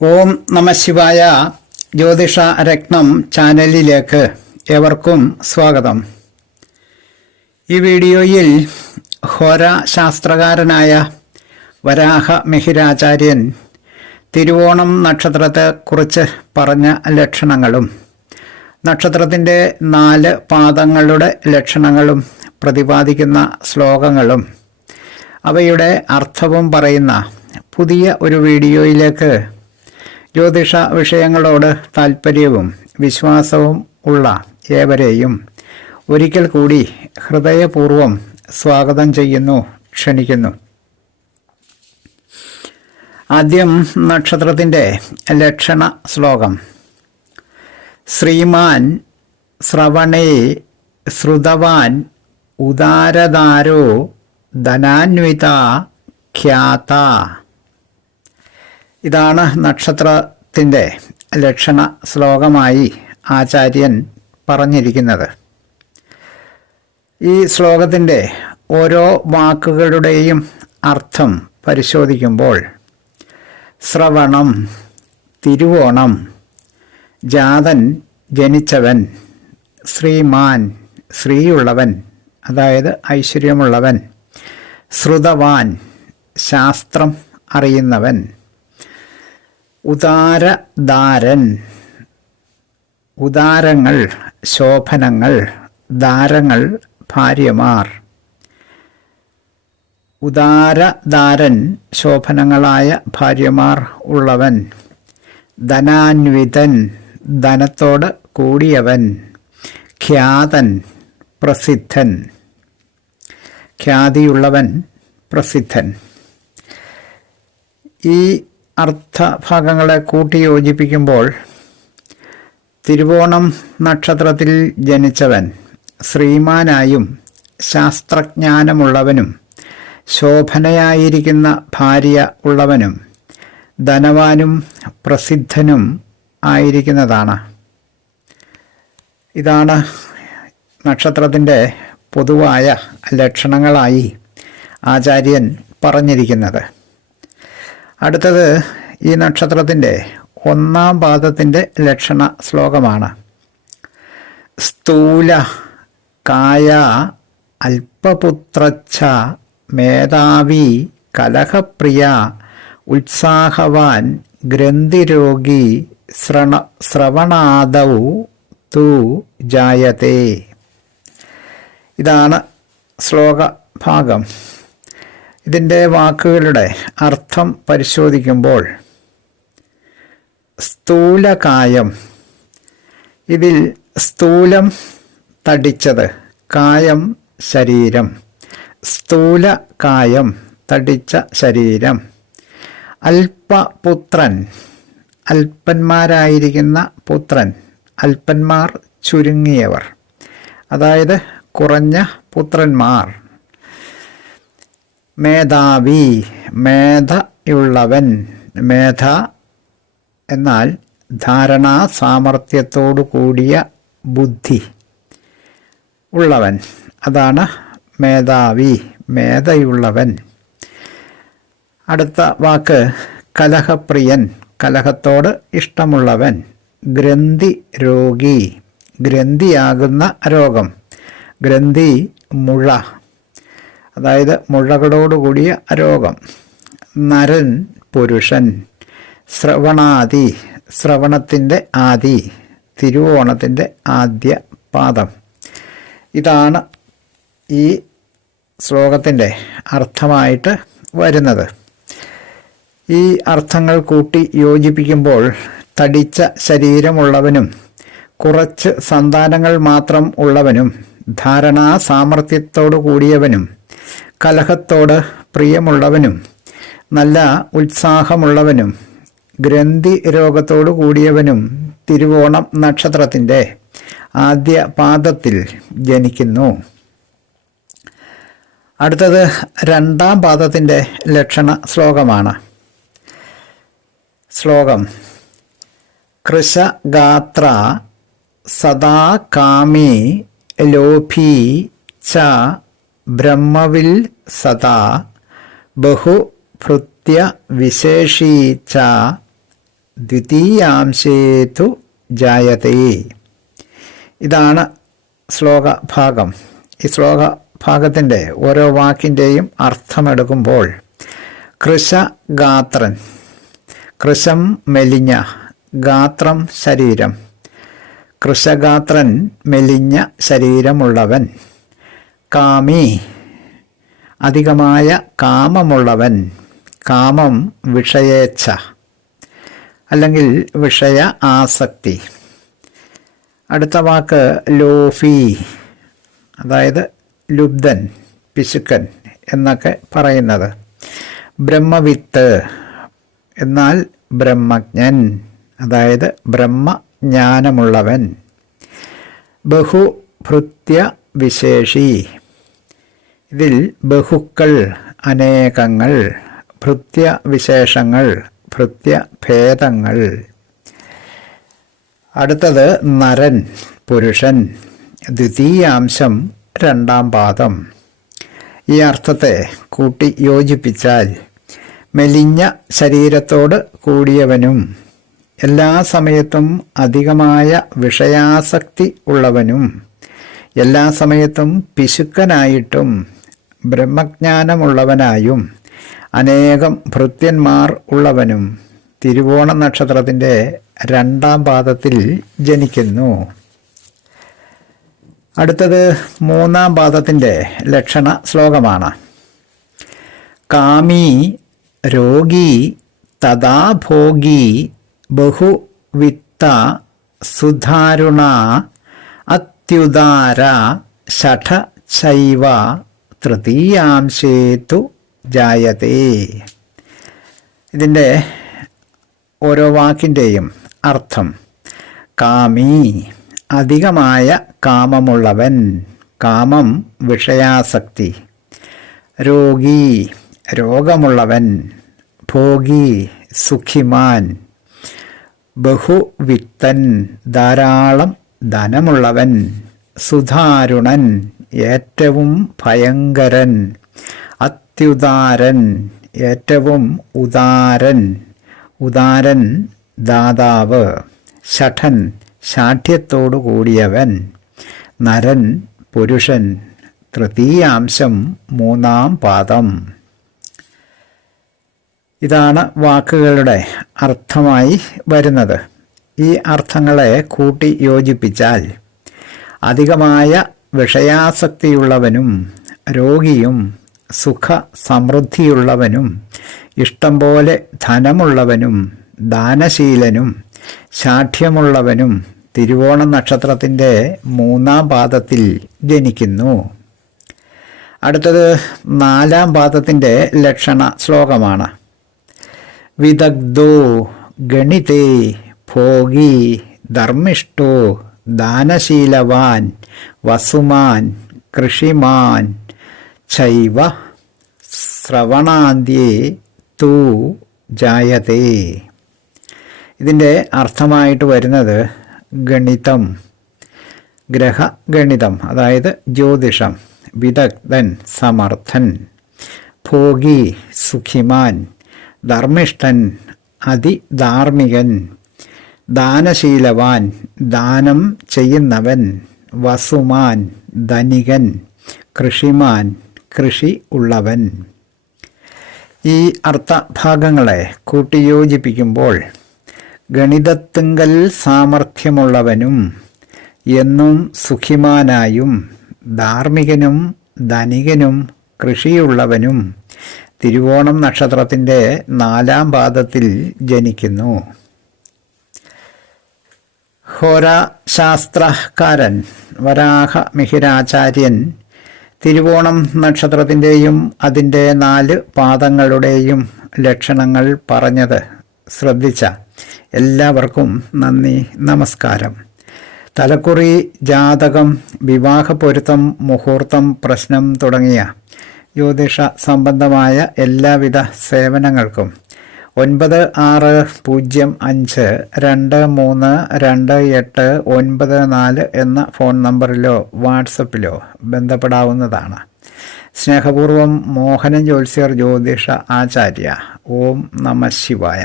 ഓം നമ ശിവായ. ജ്യോതിഷ രത്നം ചാനലിലേക്ക് ഏവർക്കും സ്വാഗതം. ഈ വീഡിയോയിൽ ഹോരാശാസ്ത്രകാരനായ വരാഹ മിഹിരാചാര്യൻ തിരുവോണം നക്ഷത്രത്തെക്കുറിച്ച് പറഞ്ഞ ലക്ഷണങ്ങളും നക്ഷത്രത്തിൻ്റെ 4 പാദങ്ങളുടെ ലക്ഷണങ്ങളും പ്രതിപാദിക്കുന്ന ശ്ലോകങ്ങളും അവയുടെ അർത്ഥവും പറയുന്ന പുതിയ ഒരു വീഡിയോയിലേക്ക് ജ്യോതിഷ വിഷയങ്ങളോട് താൽപ്പര്യവും വിശ്വാസവും ഉള്ള ഏവരെയും ഒരിക്കൽ കൂടി ഹൃദയപൂർവ്വം സ്വാഗതം ചെയ്യുന്നു, ക്ഷണിക്കുന്നു. ആദ്യം നക്ഷത്രത്തിൻ്റെ ലക്ഷണ ശ്ലോകം. ശ്രീമാൻ ശ്രവണേ ശ്രുതവാൻ ഉദാരദാരോ ധനാന്വിത ഖ്യാത. ഇതാണ് നക്ഷത്രത്തിൻ്റെ ലക്ഷണ ശ്ലോകമായി ആചാര്യൻ പറഞ്ഞിരിക്കുന്നത്. ഈ ശ്ലോകത്തിൻ്റെ ഓരോ വാക്കുകളുടെയും അർത്ഥം പരിശോധിക്കുമ്പോൾ ശ്രവണം, തിരുവോണം, ജാതൻ, ജനിച്ചവൻ, ശ്രീമാൻ, ശ്രീയുള്ളവൻ, അതായത് ഐശ്വര്യമുള്ളവൻ, ശ്രുതവാൻ, ശാസ്ത്രം അറിയുന്നവൻ, ഉദാരദാരൻ, ഉദാരങ്ങൾ, ശോഭനങ്ങൾ, ദാരങ്ങൾ, ഭാര്യമാർ, ഉദാരദാരൻ, ശോഭനങ്ങളായ ഭാര്യമാർ ഉള്ളവൻ, ധനാന്വിതൻ, ധനത്തോട് കൂടിയവൻ, ഖ്യാതൻ, പ്രസിദ്ധൻ, ഖ്യാതിയുള്ളവൻ, പ്രസിദ്ധൻ. ഈ അർത്ഥഭാഗങ്ങളെ കൂട്ടി യോജിപ്പിക്കുമ്പോൾ തിരുവോണം നക്ഷത്രത്തിൽ ജനിച്ചവൻ ശ്രീമാനായും ശാസ്ത്രജ്ഞാനമുള്ളവനും ശോഭനയായിരിക്കുന്ന ഭാര്യ ഉള്ളവനും ധനവാനും പ്രസിദ്ധനും ആയിരിക്കുന്നതാണ്. ഇതാണ് നക്ഷത്രത്തിൻ്റെ പൊതുവായ ലക്ഷണങ്ങളായി ആചാര്യൻ പറഞ്ഞിരിക്കുന്നത്. അടുത്തത് ഈ നക്ഷത്രത്തിൻ്റെ 1-ാം പാദത്തിൻ്റെ ലക്ഷണ ശ്ലോകമാണ്. സ്ഥൂല കായ അല്പപുത്രച്ഛ മേധാവി കലഹപ്രിയ ഉത്സാഹവാൻ ഗ്രന്ഥിരോഗി ശ്രവണാദൗ തു ജായത്തെ. ഇതാണ് ശ്ലോകഭാഗം. ഇതിൻ്റെ വാക്കുകളുടെ അർത്ഥം പരിശോധിക്കുമ്പോൾ സ്ഥൂലകായം, ഇതിൽ സ്ഥൂലം തടിച്ചത്, കായം ശരീരം, സ്ഥൂലകായം തടിച്ച ശരീരം. അല്പപുത്രൻ, അല്പന്മാരായിരിക്കുന്ന പുത്രൻ, അല്പന്മാർ ചുരുങ്ങിയവർ, അതായത് കുറഞ്ഞ പുത്രന്മാർ. മേധാവി, മേധയുള്ളവൻ, മേധ എന്നാൽ ധാരണാ സാമർഥ്യത്തോടു കൂടിയ ബുദ്ധി ഉള്ളവൻ, അതാണ് മേധാവി, മേധയുള്ളവൻ. അടുത്ത വാക്ക് കലഹപ്രിയൻ, കലഹത്തോട് ഇഷ്ടമുള്ളവൻ. ഗ്രന്ഥി രോഗി, ഗ്രന്ഥിയാകുന്ന രോഗം, ഗ്രന്ഥി മുഴ, അതായത് മുഴകളോടുകൂടിയ രോഗം. നരൻ പുരുഷൻ. ശ്രവണാദി, ശ്രവണത്തിൻ്റെ ആദി, തിരുവോണത്തിൻ്റെ ആദ്യ പാദം. ഇതാണ് ഈ ശ്ലോകത്തിൻ്റെ അർത്ഥമായിട്ട് വരുന്നത്. ഈ അർത്ഥങ്ങൾ കൂട്ടി യോജിപ്പിക്കുമ്പോൾ തടിച്ച ശരീരമുള്ളവനും കുറച്ച് സന്താനങ്ങൾ മാത്രം ഉള്ളവനും ധാരണാ സാമർഥ്യത്തോടു കൂടിയവനും കലഹത്തോട് പ്രിയമുള്ളവനും നല്ല ഉത്സാഹമുള്ളവനും ഗ്രന്ഥി രോഗത്തോടു കൂടിയവനും തിരുവോണം നക്ഷത്രത്തിൻ്റെ ആദ്യ പാദത്തിൽ ജനിക്കുന്നു. അടുത്തത് 2-ാം പാദത്തിൻ്റെ ലക്ഷണ ശ്ലോകമാണ്. ശ്ലോകം. കൃശഗാത്ര സദാ കാമി ലോഭി ച ബ്രഹ്മവിൽ സദാ ബഹുഭൃത്യ വിശേഷീ ച ദ്വിതീയാംശേതു ജായതേ. ഇതാണ് ശ്ലോകഭാഗം. ഈ ശ്ലോകഭാഗത്തിൻ്റെ ഓരോ വാക്കിൻ്റെയും അർത്ഥമെടുക്കുമ്പോൾ കൃശഗാത്രൻ, കൃശം മെലിഞ്ഞ, ഗാത്രം ശരീരം, കൃശഗാത്രൻ മെലിഞ്ഞ ശരീരമുള്ളവൻ, കാമി അധികമായ കാമമുള്ളവൻ, കാമം വിഷയേച്ഛ അല്ലെങ്കിൽ വിഷയ ആസക്തി. അടുത്ത വാക്ക് ലോഫി, അതായത് ലുബ്ധൻ, പിശുക്കൻ എന്നൊക്കെ പറയുന്നത്. ബ്രഹ്മവിത്ത് എന്നാൽ ബ്രഹ്മജ്ഞൻ, അതായത് ബ്രഹ്മജ്ഞാനമുള്ളവൻ. ബഹുഭൃത്യ വിശേഷി, ഇതിൽ ബഹുക്കൾ അനേകങ്ങൾ, ഭൃത്യ വിശേഷങ്ങൾ, ഭൃത്യഭേദങ്ങൾ. അടുത്തത് നരൻ, പുരുഷൻ, ദ്വിതീയാംശം രണ്ടാം പാദം. ഈ അർത്ഥത്തെ കൂട്ടി യോജിപ്പിച്ചാൽ മെലിഞ്ഞ ശരീരത്തോട് കൂടിയവനും എല്ലാ സമയത്തും അധികമായ വിഷയാസക്തി ഉള്ളവനും എല്ലാ സമയത്തും പിശുക്കനായിട്ടും ബ്രഹ്മജ്ഞാനമുള്ളവനായും അനേകം ഭൃത്യന്മാർ ഉള്ളവനും തിരുവോണ നക്ഷത്രത്തിൻ്റെ രണ്ടാം പാദത്തിൽ ജനിക്കുന്നു. അടുത്തത് മൂന്നാം പാദത്തിൻ്റെ ലക്ഷണ ശ്ലോകമാണ്. കാമി രോഗി തഥാ ഭോഗി ബഹുവിത്ത സുധാരുണ അത്യുദാര ഷഠ ചൈവ തൃതീയാംശേതു ജായതേ. ഇതിൻ്റെ ഓരോ വാക്കിൻ്റെയും അർത്ഥം: കാമി അധികമായ കാമമുള്ളവൻ, കാമം വിഷയാസക്തി. രോഗി രോഗമുള്ളവൻ, ഭോഗി സുഖിമാൻ. ബഹുവിത്തൻ ധാരാളം ധനമുള്ളവൻ. സുധാരുണൻ ഏറ്റവും ഭയങ്കരൻ. അത്യുദാരൻ ഏറ്റവും ഉദാരൻ, ഉദാരൻ ദാതാവ്. ഷഠൻ ശാഠ്യത്തോടു കൂടിയവൻ. നരൻ പുരുഷൻ. തൃതീയാംശം മൂന്നാം പാദം. ഇതാണ് വാക്കുകളുടെ അർത്ഥമായി വരുന്നത്. ഈ അർത്ഥങ്ങളെ കൂട്ടി യോജിപ്പിച്ചാൽ അധികമായ വിഷയാസക്തിയുള്ളവനും രോഗിയും സുഖ സമൃദ്ധിയുള്ളവനും ഇഷ്ടം പോലെ ധനമുള്ളവനും ദാനശീലനും ശാഠ്യമുള്ളവനും തിരുവോണ നക്ഷത്രത്തിൻ്റെ മൂന്നാം പാദത്തിൽ ജനിക്കുന്നു. അടുത്തത് നാലാം പാദത്തിൻ്റെ ലക്ഷണ ശ്ലോകമാണ്. വിദഗ്ധോ ഗണിതേ ഭോഗി ധർമ്മിഷ്ഠോ ദാനശീലവാൻ വസുമാൻ കൃഷിമാൻ ചൈവ ശ്രവണാന്ത്യേ തു ജായതേ. ഇതിൻ്റെ അർത്ഥമായിട്ട് വരുന്നത് ഗണിതം, ഗ്രഹഗണിതം, അതായത് ജ്യോതിഷം. വിദഗ്ധൻ സമർത്ഥൻ. ഭോഗി സുഖിമാൻ. ധർമ്മിഷ്ഠൻ അതിധാർമ്മികൻ. ദാനശീലവാൻ ദാനം ചെയ്യുന്നവൻ. വസുമാൻ ധനികൻ. കൃഷിമാൻ കൃഷി ഉള്ളവൻ. ഈ അർത്ഥഭാഗങ്ങളെ കൂട്ടിയോജിപ്പിക്കുമ്പോൾ ഗണിതത്തിങ്കൽ സാമർഥ്യമുള്ളവനും എന്നും സുഖിമാനായും ധാർമ്മികനും ധനികനും കൃഷിയുള്ളവനും തിരുവോണം നക്ഷത്രത്തിൻ്റെ നാലാം പാദത്തിൽ ജനിക്കുന്നു. ഹോരാശാസ്ത്രകാരൻ വരാഹ മിഹിരാചാര്യൻ തിരുവോണം നക്ഷത്രത്തിൻ്റെയും അതിൻ്റെ 4 പാദങ്ങളുടെയും ലക്ഷണങ്ങൾ പറഞ്ഞത് ശ്രദ്ധിച്ച എല്ലാവർക്കും നന്ദി, നമസ്കാരം. തലക്കുറി, ജാതകം, വിവാഹപ്പൊരുത്തം, മുഹൂർത്തം, പ്രശ്നം തുടങ്ങിയ ജ്യോതിഷ സംബന്ധമായ എല്ലാവിധ സേവനങ്ങൾക്കും 9605232894 എന്ന ഫോൺ നമ്പറിലോ വാട്സപ്പിലോ ബന്ധപ്പെടാവുന്നതാണ്. സ്നേഹപൂർവം മോഹനൻ ജ്യോത്സ്യർ ജ്യോതിഷ ആചാര്യ. ഓം നമഃ ശിവായ.